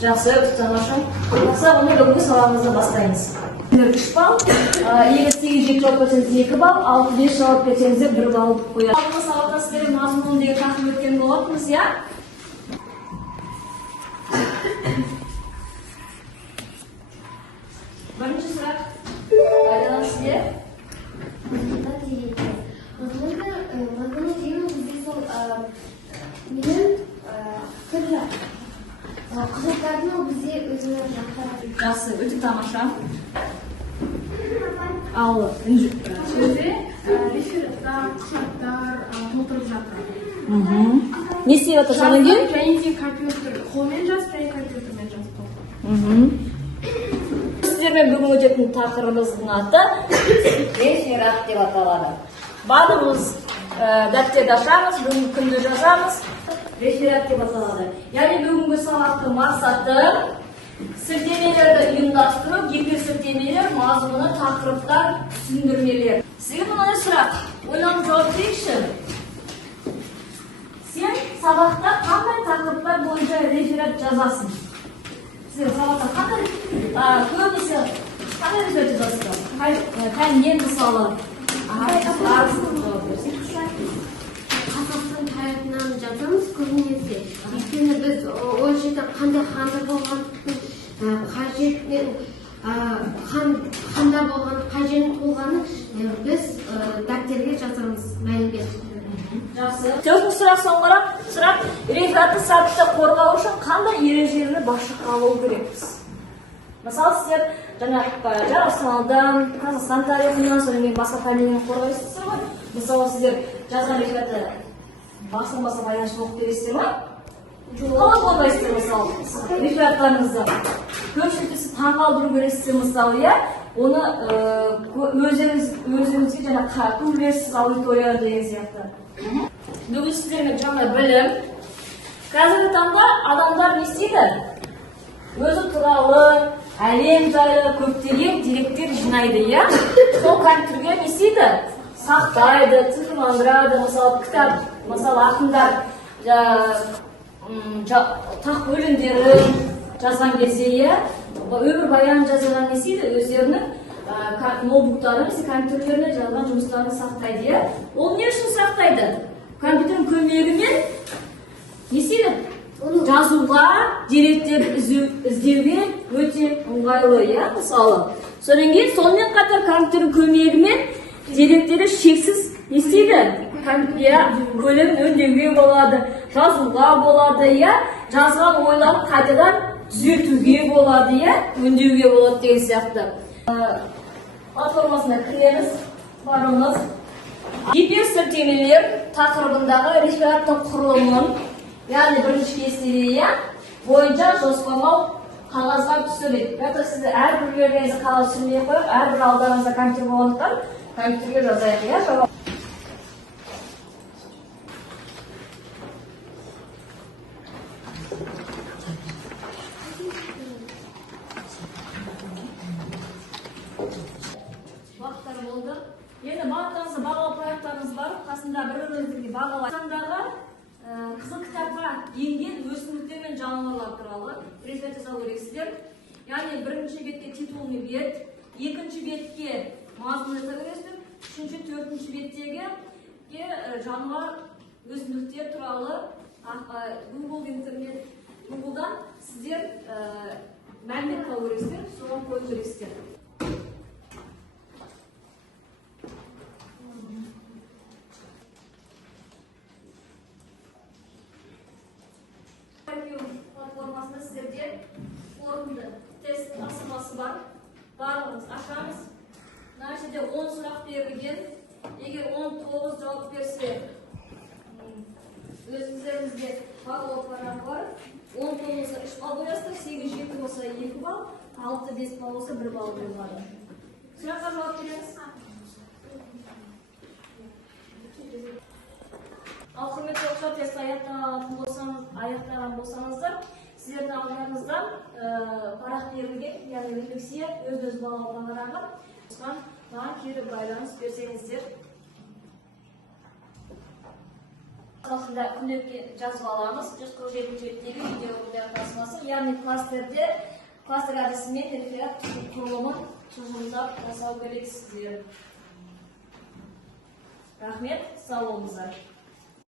Жақсы, тамаша. Жақсы, оны бүгінгі сабағымызды бастаймыз. 3 балл, егер 8-7 жауап берсеңіз 2 балл, 6-5 жауап берсеңіздер 1 балл қояды. Алдыңғы сабақта сіздерге мазмұнындегі тақырып өткен болатынбыз, иә? Бірінші сұрақ, қайдан сізге? Мазмұны деген бізде сол менің түрлі қызықтардың бізде өзіне жақсы. Жақсы, өте тамаша. Ал Сөзде рефераттар, құжаттар толтырып жатыр. не істеп жатыр содан кейін? Және де компьютер қолмен жазып, және компьютермен жазып. Сіздермен бүгін өтетін тақырыбымыздың аты реферат деп аталады. Барлығымыз дәптерді ашамыз, бүгінгі күнді жазамыз. Реферат деп аталады. Яғни бүгінгі сабақтың мақсаты сілтемелерді ұйымдастыру, гиперсілтемелер, мазмұны, тақырыптар, түсіндірмелер. Сізге мынандай сұрақ, ойланып жауап берейікші. Сен сабақта қандай тақырыптар бойынша реферат жазасың? Сен сабақта көбісі қандай реферат жазасың? Қайын мысалы? Қазақтың тарихынан жазамыз көбінесе. Өйткені біз ол жерде қандай хандар болғандықтың қажетмен хандар болған қажет болғаны біз дәптерге жазамыз мәлімет. Жақсы. Төртінші сұрақ соңғыра. Сұрақ, рефератты сәтті қорғау үшін қандай ережелерді басшылыққа алу керекпіз? Мысалы, сіздер Астанадан, Қазақстан тарихынан, содан кейін басқа пәннен қорғайсыздар ғой. Мысалы, сіздер жазған рефератты басын-басын байланышып оқып бересіздер ме? Қалай қорғайсыздар мысалы рефераттарыңызды? Көпшілікті таңғалдыру керексіздер мысалы, иә? Оны өзіңізге көңіл бересіз аудитория деген сияқты. Бүгін сіздермен жаңа білім. Қазіргі таңда адамдар не істейді? Өзі туралы, әлем жайлы көптеген деректер жинайды, иә? Сол компьютерге не істейді? Сақтайды, цифрландырады, мысалы кітап, мысалы ақындар тақ өлеңдерін жазған кезде, иә? Өмірбаян жазылған не істейді? Өздерінің ноутбуктары, компьютерлеріне жазған жұмыстарын сақтайды, иә? Ол не үшін сақтайды? Компьютердің көмегімен не істейді? Жазуға, деректерді іздеуге өте ыңғайлы, иә, мысалы. Сонымен қатар компьютердің көмегімен деректерді шексіз не істейді? Көлемін өңдеуге болады, жазуға болады, иә, жазған ойларын қайтадан түзетуге болады, иә, өңдеуге болады деген сияқты. Платформасына кіреміз, барымыз. Гиперсілтемелер тақырыбындағы рефераттың құрылымын, яғни бірінші кестеге бойынша жоспарлау қағазға түсіреді. Бірақ сізді әрбір жерлеріңізді қағаз түсірмей қойып, әрбір алдарыңызда компьютер болғандықтан компьютерге жазайық, иә, жауап. Уақыттар болды. Енді бағыттарыңызды бағалап аяқтарыңыз бар, қасында бір-біріңізге бағалай. Қасындағы қызыл кітапқа енген өсімдіктер мен жануарлар туралы реферат жасау керексіздер. Яғни бірінші бетке титулный бет, екінші бетке мазмұн жасау керексіздер, үшінші, төртінші беттегі жануар өсімдіктер туралы Google-дан сіздер мәлімет алу керексіздер, соған қою керексіздер. Платформасында сіздерде форумды тест тапсырмасы бар. Барлығымыз ашамыз. Мына жерде 10 сұрақ берілген. Егер 19 жауап берсе, өзіңіздеріңізге бағалау парағы бар. 19-ға 3 балл қоясыздар, 8-7 болса 2 балл, 6-5 балл болса 1 балл болады. Сұраққа жауап береміз. Ал құрметті оқушылар, тест аяқтаған болсаңыздар, сіздердің алдарыңыздан парақ берілген, яғни рефлексия, өз бағалауға қарағып, маған кері байланыс берсеңіздер. уақытында күнделікке жазып аламыз. 147 беттегі видео тасымасы, яғни кластер әдісімен реферат құрылымын тұжырымдап жасау керексіздер. Рахмет, сау болыңыздар.